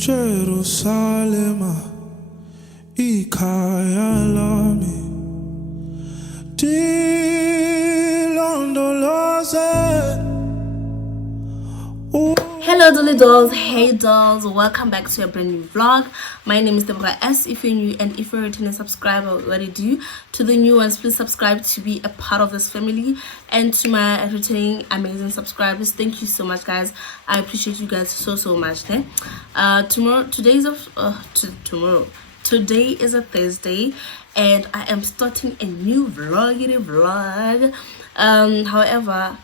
Jerusalema ikhaya lami dilondoloze. Hello dolly dolls, hey dolls, welcome back to a brand new vlog. My name is Deborah S. If you're new and if you're a returning subscriber, what do you do? To the new ones, please subscribe to be a part of this family, and to my returning amazing subscribers, thank you so much guys. I appreciate you guys so much. Today is a Thursday and I am starting a new vlog. However,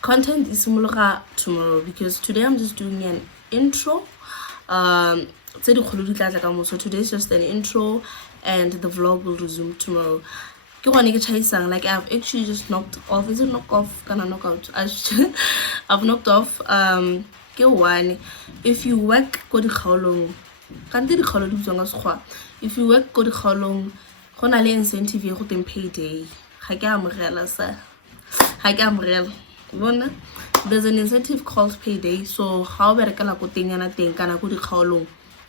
content is similar tomorrow because today I'm just doing an intro. So today is just an intro and the vlog will resume tomorrow. Like I've actually just knocked off. Is it knock off? Can I knock out? I've knocked off if you work go di kgaolong, if you work go di kgaolong, go na le incentive e go teng payday. Ga ke amogela. There's an incentive called payday, so how berekela ko teng yana teng kana ko di kgaolong,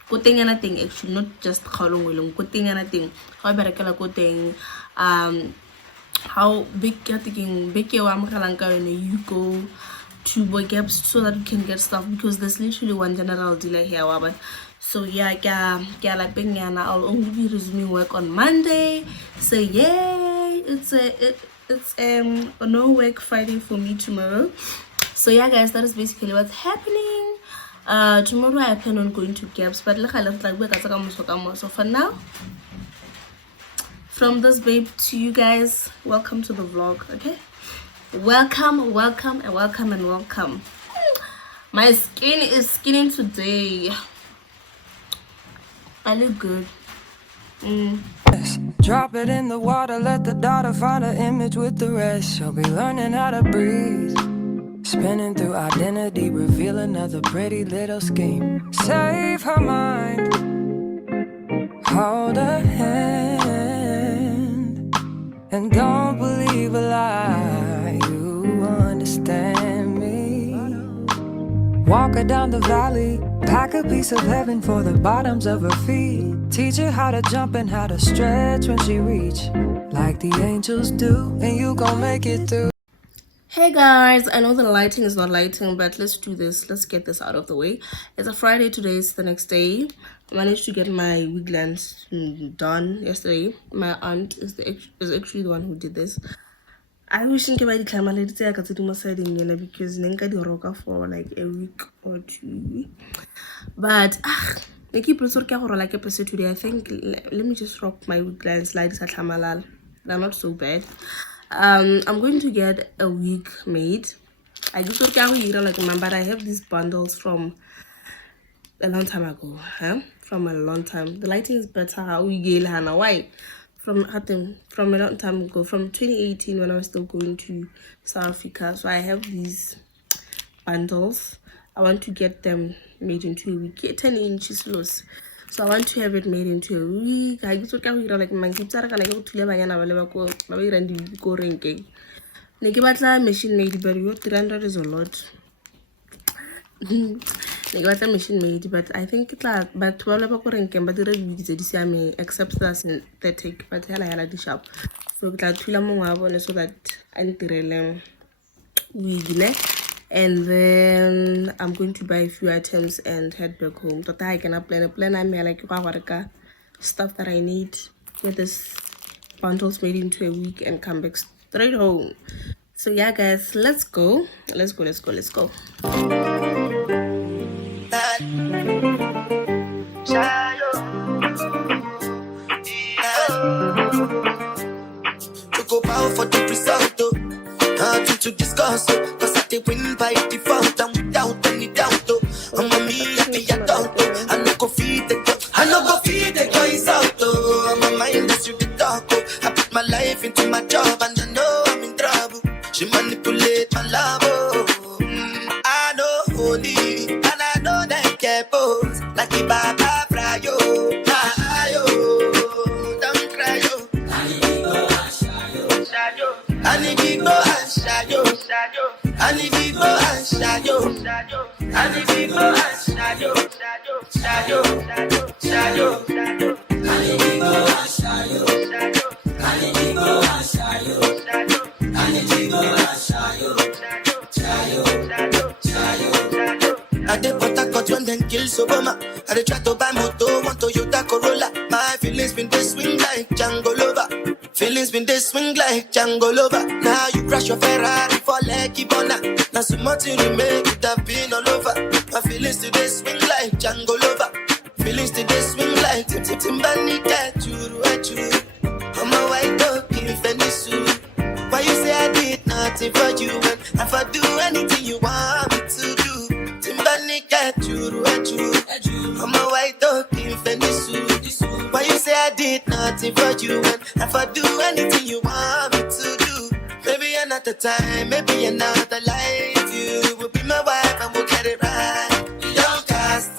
ko teng yana teng, actually not just kgaolong welong, ko teng yana teng how berekela ko teng. How big you're thinking big you go to boy gaps so that you can get stuff, because there's literally one general dealer here. So yeah, like I'll only be resuming work on Monday. So yay, it's a no work Friday for me tomorrow. So yeah guys, that is basically what's happening. Tomorrow I plan on going to Gaps, but like I left like so for now, from this babe to you guys, welcome to the vlog. Okay, welcome. My skin is skinning today. I look good. Drop it in the water, let the daughter find her image with the rest. She'll be learning how to breathe, spinning through identity, reveal another pretty little scheme. Save her mind, hold her hand, and don't believe a lie. You understand me. Walk her down the valley, pack a piece of heaven for the bottoms of her feet. Teach her how to jump and how to stretch when she reach, like the angels do, and you gon' make it through. Hey guys, I know the lighting is not lighting, but let's do this. Let's get this out of the way. It's a Friday, today is the next day. I managed to get my wig lens done yesterday. My aunt is actually the one who did this. I wish I could because I roka for like a week or 2. But I keep like episode today. I think let me just rock my wig lens like they're not so bad. I'm going to get a wig made. I just like but I have these bundles from a long time ago, from a long time. The lighting is better. Why? From a long time ago, from 2018 when I was still going to South Africa. So I have these bundles. I want to get them made into a wig, 10 inches loose. So I want to have it made into a wig. I just like my kids are gonna go to machine made, but 300 is a lot. They got a machine made, but I think it's like, but 12 but the reviews except the synthetic, but hell I like the shop. So that so that I need to wig, and then I'm going to buy a few items and head back home. So I can plan I like stuff that I need, get this bundles made into a week and come back straight home. So yeah guys, let's go. To go bow for the result, nothing to discuss, cause I did win by default and without any doubt. I'm a me at the adult, I no go feed the girl is out. I'm a mindless you the talk. I put my life into my job and I know I'm in trouble. She manipulate my love. I know holy and I know that get both like the Baba Frayo. Don't cry yo. I need to go and shadow. I need to go and shadow. I And if we go and shadow, shadow, shadow, shadow, shadow. And if we go and shadow, shadow. And if we go and shadow, shadow. And if we go and shadow, shadow, shadow, shadow, shadow. I dey put a cut when them kill Obama. I dey try to buy moto, want Toyota Corolla. My feelings been they swing like Django Lover. Feelings been they swing like Django Lover. Now you crash your Ferrari for Lucky Bona. Now so much you make it have been all over. My feelings today swing like Django Lover. Feelings today swing like Timbani cat you. I'm a white dog in Venice. Why you say I did nothing for you when if I do anything you want me to do? Timbani cat you. I'm a white dog in Venice. Why you say I did nothing for you when if I do anything you want me to do? Maybe another time, maybe another life. You will be my wife and we'll get it right. You don't cast,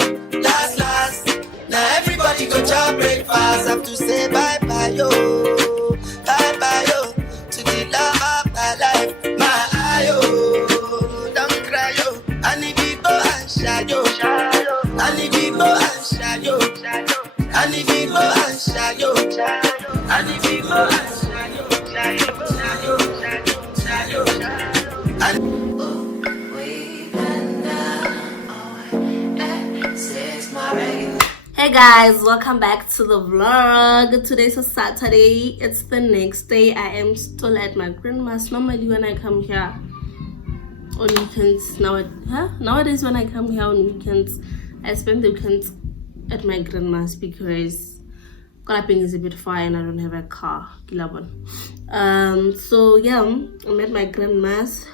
last. Now everybody go to breakfast. Have to say bye-bye, yo. Bye-bye, yo. To the love of my life, my eye, yo. Don't cry, yo. I need people and shadow. I need people and shadow. I need people and shadow. I need people and shadow. Hey guys, welcome back to the vlog. Today's a Saturday. It's the next day. I am still at my grandma's. Normally when I come here on weekends, nowadays when I come here on weekends, I spend the weekends at my grandma's because Kalaping is a bit far and I don't have a car. So yeah, I'm at my grandma's.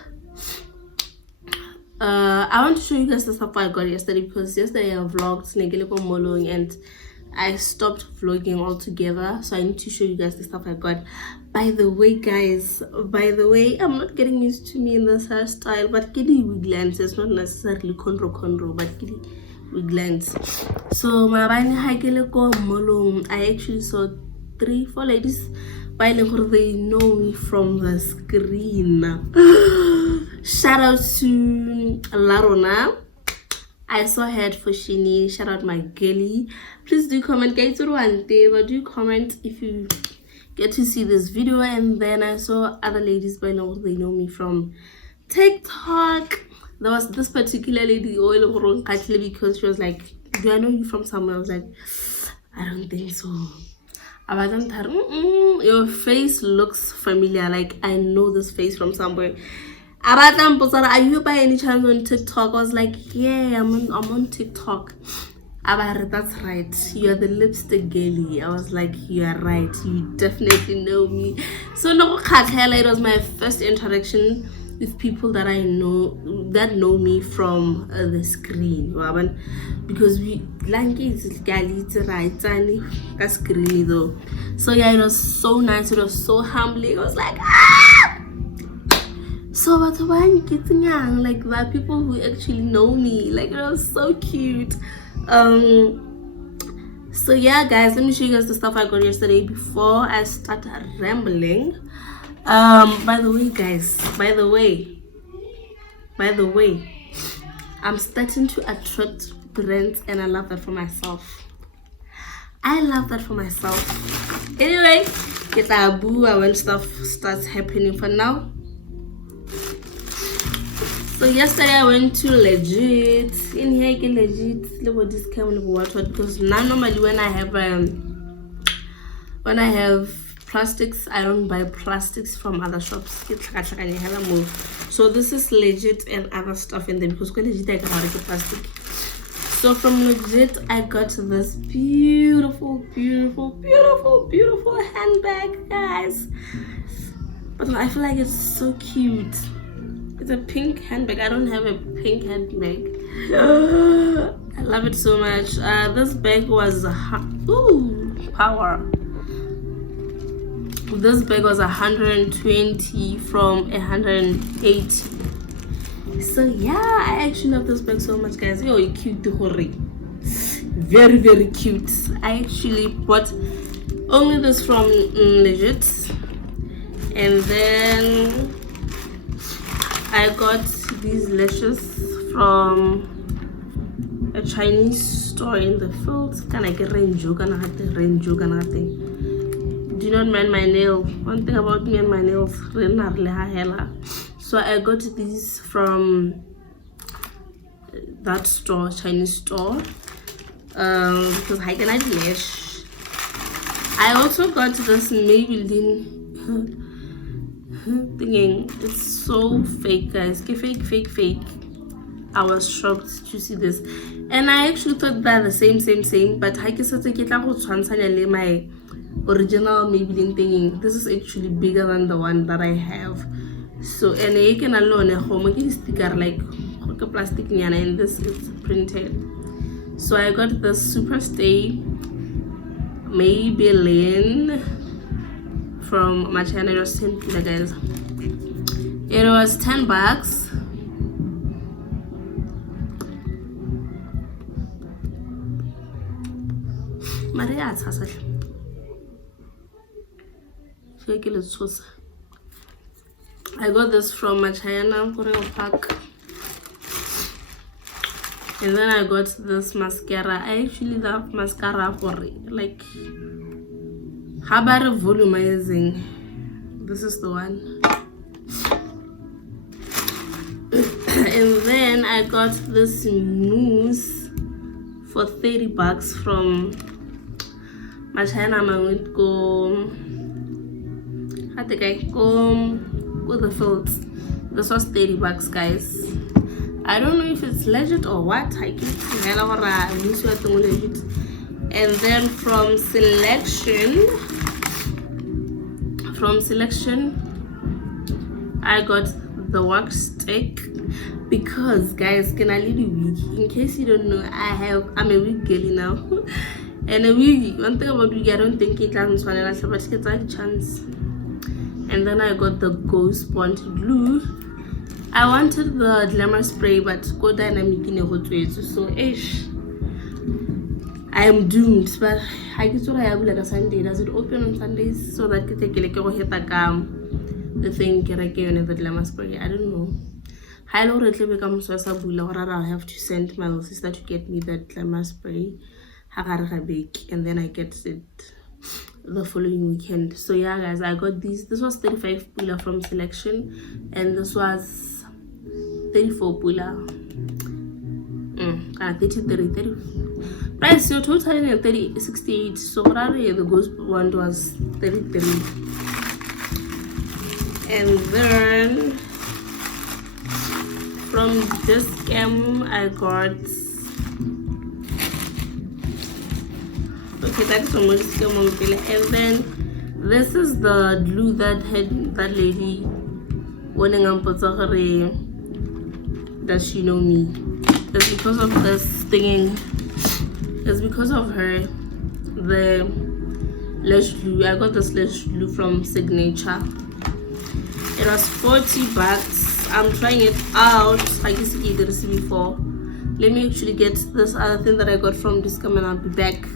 I want to show you guys the stuff I got yesterday because yesterday I vlogged Negelepo Molong and I stopped vlogging altogether. So I need to show you guys the stuff I got. By the way, guys, I'm not getting used to me in this hairstyle, but kitty wiglans. It's not necessarily conro, but kitty wiglans. So my Negelepo Molong, I actually saw 3-4 ladies. They know me from the screen. Shout out to Larona. I saw her for Shini. Shout out my girlie. Please do comment. Guys, do comment if you get to see this video. And then I saw other ladies by now. They know me from TikTok. There was this particular lady because she was like, do I know you from somewhere? I was like, I don't think so. Your face looks familiar, like I know this face from somewhere. Are you by any chance on TikTok? I was like, yeah, I'm on TikTok. That's right, you're the lipstick girlie. I was like, you're right, you definitely know me. So it was my first interaction with people that I know that know me from the screen, because we screen though. So yeah, it was so nice, it was so humbling. It was like so but why getting young, like there are people who actually know me, like it was so cute. So yeah guys, let me show you guys the stuff I got yesterday before I start rambling. By the way guys, by the way, I'm starting to attract brands and I love that for myself. Anyway, get a boo when stuff starts happening. For now, so yesterday I went to Legit. In here I get Legit. Look what this camera watch, because now normally when I have plastics, I don't buy plastics from other shops. So this is Legit and other stuff in there because Legit I can get plastic. So from Legit I got this beautiful handbag, guys. But I feel like it's so cute. It's a pink handbag. I don't have a pink handbag. I love it so much. This bag was power. This bag was 120 from 180. So yeah, I actually love this bag so much, guys. Yo, cute, very cute. I actually bought only this from Legit, and then I got these lashes from Chinese store in the fields. Can I get Renju? Do not mind my nail. One thing about me and my nails, so I got these from that store, Chinese store, because I can add lash. I also got this Maybelline thinking. It's so fake, guys. Fake. I was shocked to see this, and I actually thought that the same, but I guess it's my original Maybelline thingy. This is actually bigger than the one that I have. So, and I can alone a home sticker like plastic, and this is printed. So I got the Superstay Maybelline from my channel. It was 10 pila, guys. It was $10. Maria, I got this from Machayana Korea Park. And then I got this mascara. I actually love mascara for like how about a volumizing. This is the one. And then I got this mousse for $30 from Machayana Mawitko. I think I go with the fields. This was $30, guys. I don't know if it's legit or what. I can't tell. And then from Selection, I got the wax stick because, guys, can I leave a wig? In case you don't know, I'm a wig girly now. And a wig, one thing about wig, I don't think it lands but it's a chance. And then I got the Ghost Bond Glue. I wanted the Glamour Spray, but go dynamic in a hot way. So, I am doomed. But I guess what I have like a Sunday. Does it open on Sundays so that I can take the thing the Glamour Spray? I don't know. I have to send my little sister to get me that Glamour Spray. And then I get it the following weekend. So yeah, guys, I got these. This was 35 pula from Selection, and this was 34 pula. 30 price. So total 68. So the Ghost one was 33. And then from this scam I got. Okay, that's from and then this is the glue that had that lady warning on does she know me? It's because of this thing. It's because of her. The lash glue. I got this lash glue from Signature. It was $40. I'm trying it out. I guess you gave the recipe before. Let me actually get this other thing that I got from Discount and I'll be back.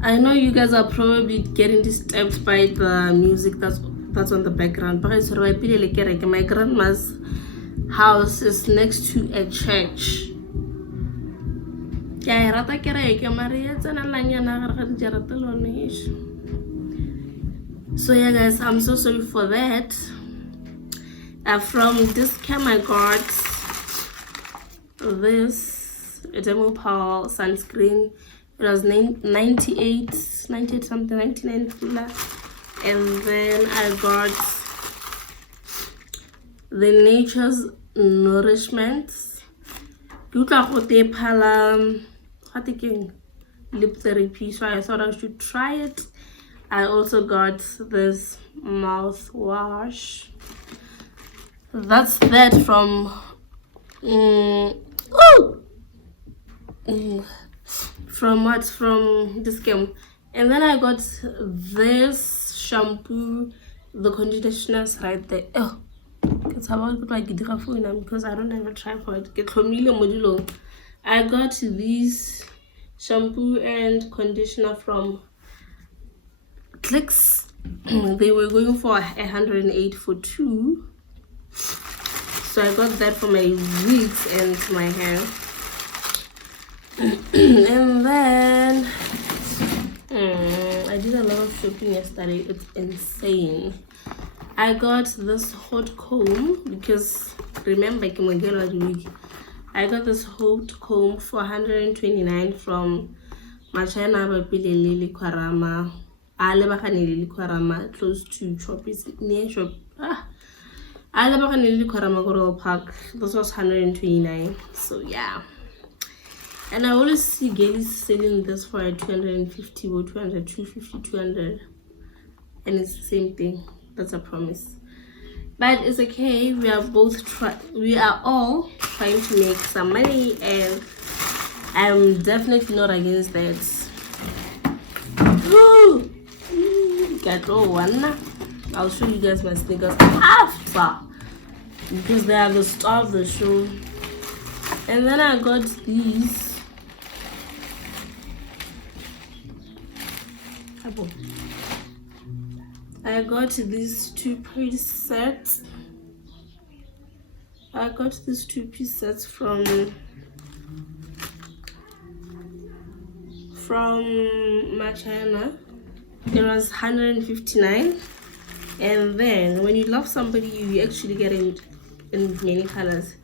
I know you guys are probably getting disturbed by the music that's on the background. But my grandma's house is next to a church. So yeah, guys, I'm so sorry for that. From this cam I got this Demo Power sunscreen. It was 98 something, 99 pula. And then I got the Nature's Nourishment. Lip therapy, so I thought I should try it. I also got this mouthwash. That's that from from this game. And then I got this shampoo, the conditioners right there. It's about because I don't have a tripod. I got these shampoo and conditioner from Clicks. They were going for 108 for 2. So I got that for my wigs and my hair. shopping yesterday. It's insane. I got this hot comb because remember I got this hot comb for 129 from Machina Lili Kwarama. Lili Kwarama, close to Choppies near shop. Lili Kwarama Coral Park. This was 129. So yeah. And I always see girlies selling this for 250 or 200, 250, 200. And it's the same thing. That's a promise. But it's okay. We are all trying to make some money, and I'm definitely not against that. Got one. I'll show you guys my sneakers after, because they are the star of the show. And then I got these. I got these two-piece sets. I got these two-piece sets from Machina. It was 159. And then when you love somebody, you actually get it in many colors.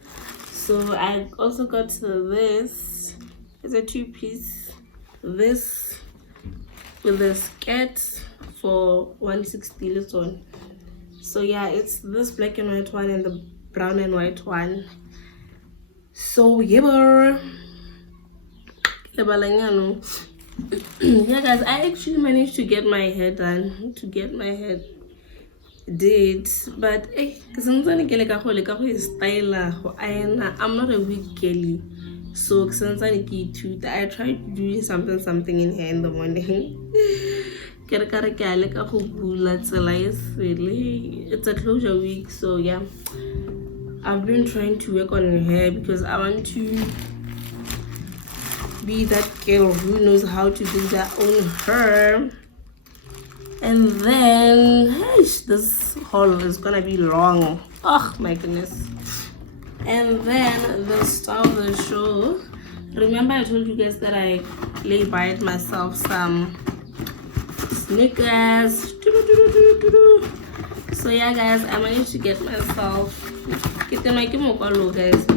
So I also got this. It's a two-piece. This with the skirt for 160 this one. So yeah, it's this black and white one and the brown and white one. So yeah, yeah guys, I actually managed to get my hair done, did, but I'm not a wig girly. So since I tried to do something in here in the morning. It's a closure week, so yeah, I've been trying to work on her hair because I want to be that girl who knows how to do that on her. And then this haul is gonna be long. Oh my goodness. And then the star of the show, remember I told you guys that I bought myself some sneakers. So yeah guys, I managed to get myself guys, because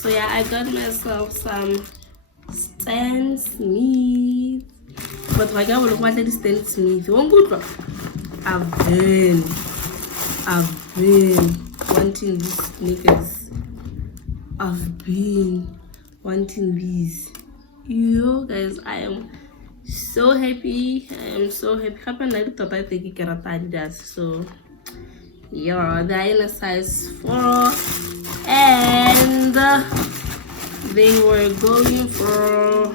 so yeah, I got myself some Stan Smith, but my guy will want Stan Smith. I've been wanting these sneakers. I've been wanting these. You guys, I am so happy. So yeah, they're in a size 4 and they were going for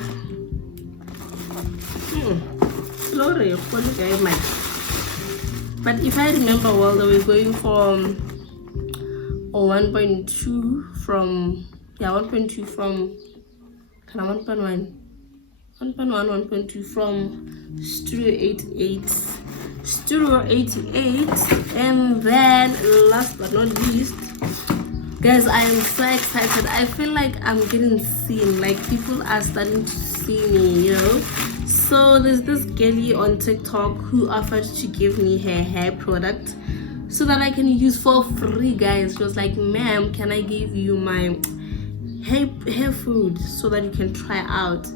but if I remember well, they were going for 1.2 from 1.2 from 1.2 from Studio 88. And then last but not least guys, I am so excited. I feel like I'm getting seen, like people are starting to see me, So there's this girlie on TikTok who offered to give me her hair product so that I can use for free, guys. She was like, ma'am, can I give you my hair food so that you can try out?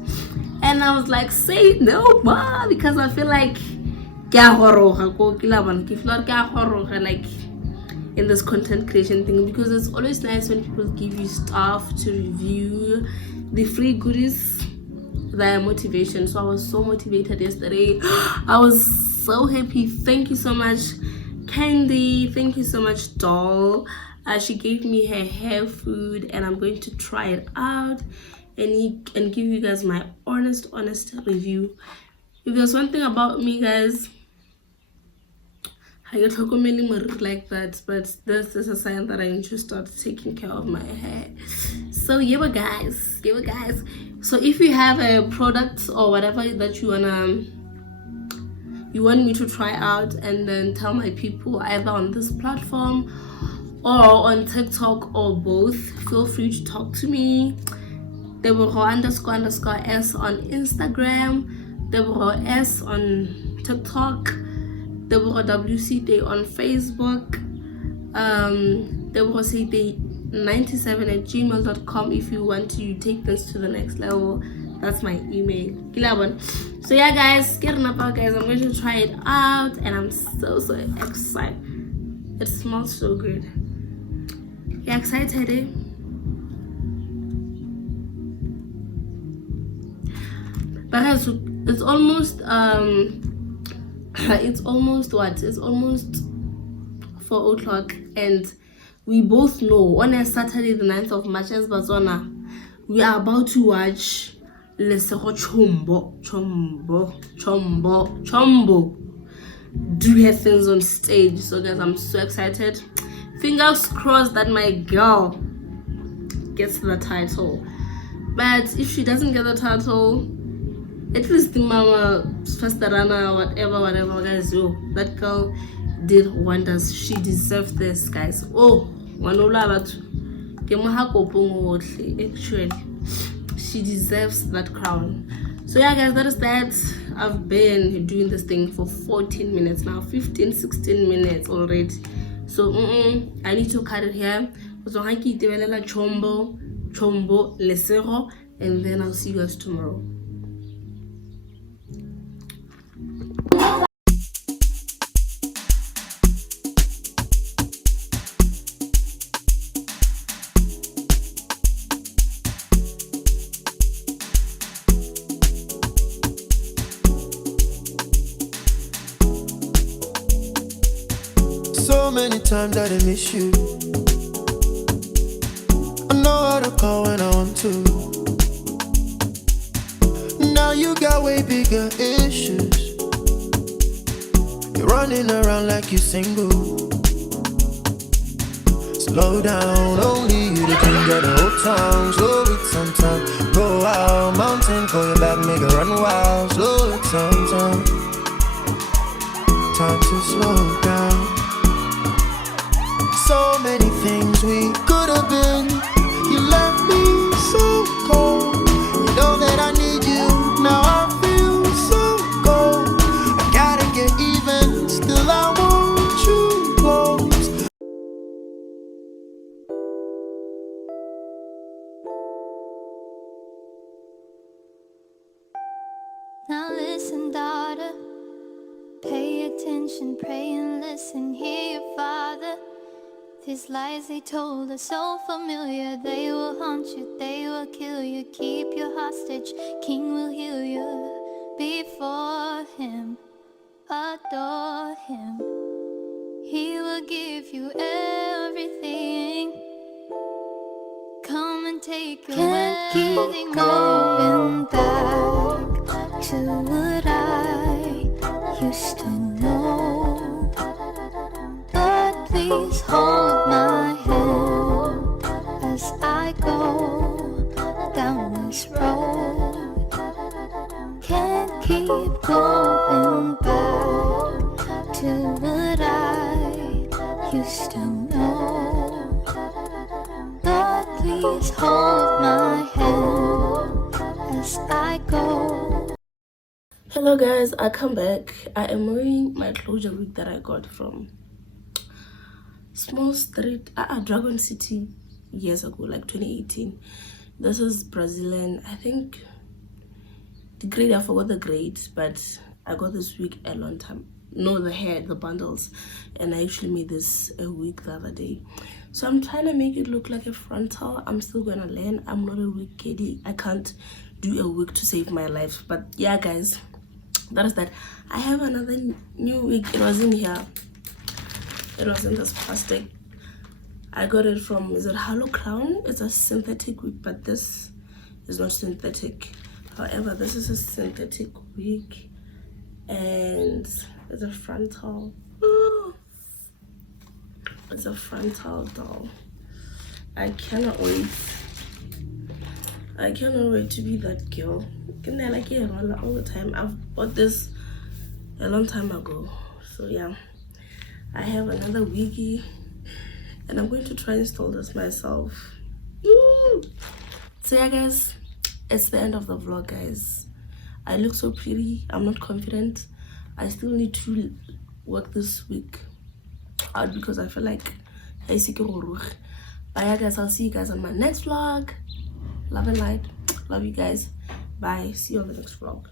And I was like, say no, ma, because I feel like like in this content creation thing, because it's always nice when people give you stuff to review, the free goodies, their motivation. So I was so motivated yesterday. I was so happy. Thank you so much, Candy. Thank you so much, Doll. She gave me her hair food and I'm going to try it out and give you guys my honest review. If there's one thing about me, guys, I get like that, but this is a sign that I need to start taking care of my hair. So yeah guys, so if you have a product or whatever that you want me to try out and then tell my people either on this platform or on TikTok or both, feel free to talk to me. Deborah__S on Instagram, Deborah S on TikTok, Deborah WC on Facebook, Deborah Sete97@gmail.com if you want to take this to the next level. That's my email. So yeah guys, get enough out guys. I'm going to try it out and I'm so excited. It smells so good. You excited, eh? But it's almost it's almost 4 o'clock, and we both know on a Saturday the 9th of March as Botswana we are about to watch Lesego Chombo do her things on stage. So guys, I'm so excited. Fingers crossed that my girl gets the title, but if she doesn't get the title, at least the mama Pastarana, whatever guys, that girl did wonders. She deserved this guys. Oh, actually she deserves that crown. So yeah guys, that is that. I've been doing this thing for 14 minutes now, 16 minutes already. So I need to cut it here. So Chombo Lesego, and then I'll see you guys tomorrow. So many times that I miss you. I know how to call when I want to. Now you got way bigger issues. You're running around like you single. Slow down, only you the king of the whole town. Slow it sometime, go out, mountain, call you back, make it run wild. Slow it sometime, time to slow down. So many things we could have been. You left me so cold. You know that I need you. Now I feel so cold. I gotta get even. Still I want you close. Now listen, daughter. Pay attention, pray and listen. Hear your father. These lies they told are so familiar. They will haunt you, they will kill you. Keep you hostage, king will heal you. Before him, adore him. He will give you everything. Come and take it. Can't keep going back to what I used to know. But please hold my hand as I go down this road. Can't keep going back to what I used to know. But please hold my hand as I go. Hello guys, I come back. I am wearing my closure wig that I got from Small Street Dragon City years ago, like 2018. This is Brazilian. I think the grade, I forgot the grade, but I got this wig a long time. No, the hair, the bundles, and I actually made this a wig the other day. So I'm trying to make it look like a frontal. I'm still gonna learn. I'm not a wig kiddie. I can't do a wig to save my life. But yeah guys, that is that. I have another new wig. It was in here. It was in this plastic. I got it from, is it Hollow Crown? It's a synthetic wig, but this is not synthetic. However, this is a synthetic wig, and it's a frontal. It's a frontal doll. I cannot wait. I cannot wait to be that girl. Can I like it all the time? I've bought this a long time ago. So yeah, I have another wiggy, and I'm going to try and install this myself. Woo! So yeah guys, it's the end of the vlog, guys. I look so pretty. I'm not confident. I still need to work this week out because I feel like but yeah, guys, I'll see you guys on my next vlog. Love and light. Love you guys. Bye. See you on the next vlog.